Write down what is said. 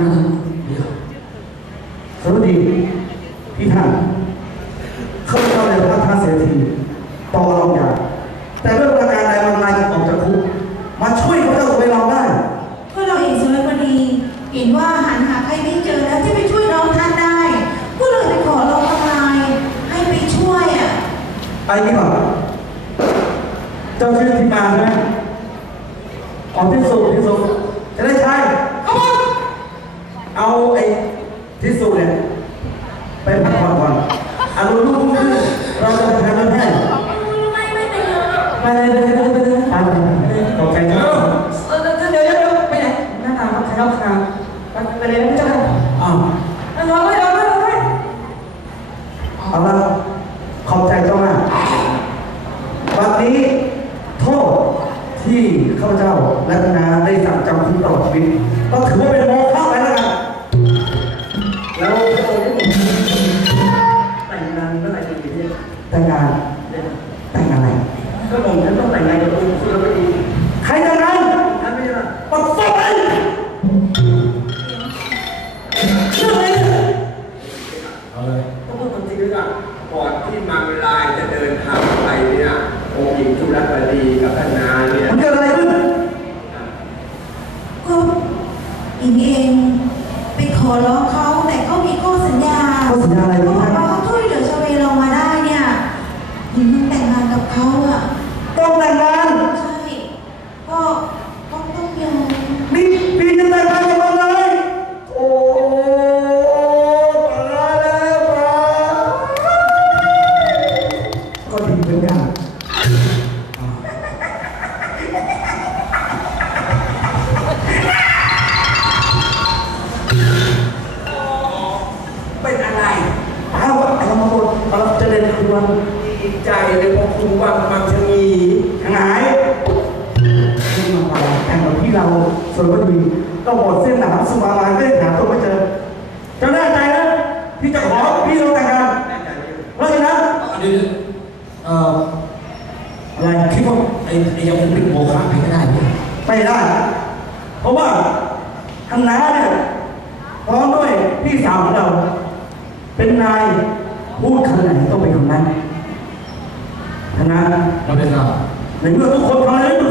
สวัสดีพี่ท่านข้าพเจ้าในพระท่าเสถีต่อรองยาแต่เรื่องประการใดบางรายออกจากคุกมาช่วยข้าพเจ้าไปลองได้ก็เราเห็นสุรบดีเห็นว่าหันหาใครไม่เจอแล้วที่ไปช่วยน้องท่านได้ก็เลยไปขอร้องทนายให้ไปช่วยอะไปนี่ก่อนเจ้าชื่อทีมงานใช่ไหมออกที่สุดที่สุดจะได้ใช้เอามาเอาไอ้ที่สุดเนี่ยไปพักผ่อนก่อน อารมณ์รุ่งขึ้นเราจะทำให้ไม่ไม่เป็นไรไปเลยไปเลยไปเลยไปเลยไปเลยขอบใจเจ้าเออเดี๋ยวเดี๋ยวไปไหนหน้าตาครับใครครับครับไปเลยนะเจ้าค่ะอ้าวรอไว้รอไว้รอไว้เอาละขอบใจเจ้ามากวันนี้โทษที่ข้าพเจ้าและคณะได้สั่งจำคุกตลอดชีวิตก็ถือว่าเป็น เรื่องอะไรเนี่ยก็พูดความจริงด้วยอะก่อนที่มังลายจะเดินทางไปเนี่ยองค์หญิงธุรบดีกับพนาเนี่ยมันเกิดอะไรขึ้นก็อิงเองไปขอร้องเขา คืนวันดีใจเลยเพราะคุณวังมังชะงีหายที่มาว่าแต่งกับพี่เราส่วนก็ดีก็หมดเส้นหนามสุมาลายก็ยังหาตัวไม่เจอเจะแน่ใจนะพี่จะขอพี่เราแต่งงานแน่ใจไหมเพราะฉะนั้นเดี๋ยวเอ่ออะไรคิดว่าไอ้ไอ้ยังเป็นโมฆะไปก็ได้ไหมไม่ได้ เพราะว่าทางน้าเนี่ยพร้อมด้วยพี่สาวของเรา เป็นนาย พูดคำไหนต้องเป็นคำนั้นทางน้าเราเป็นเราในเมื่อทุกคนทำอะไ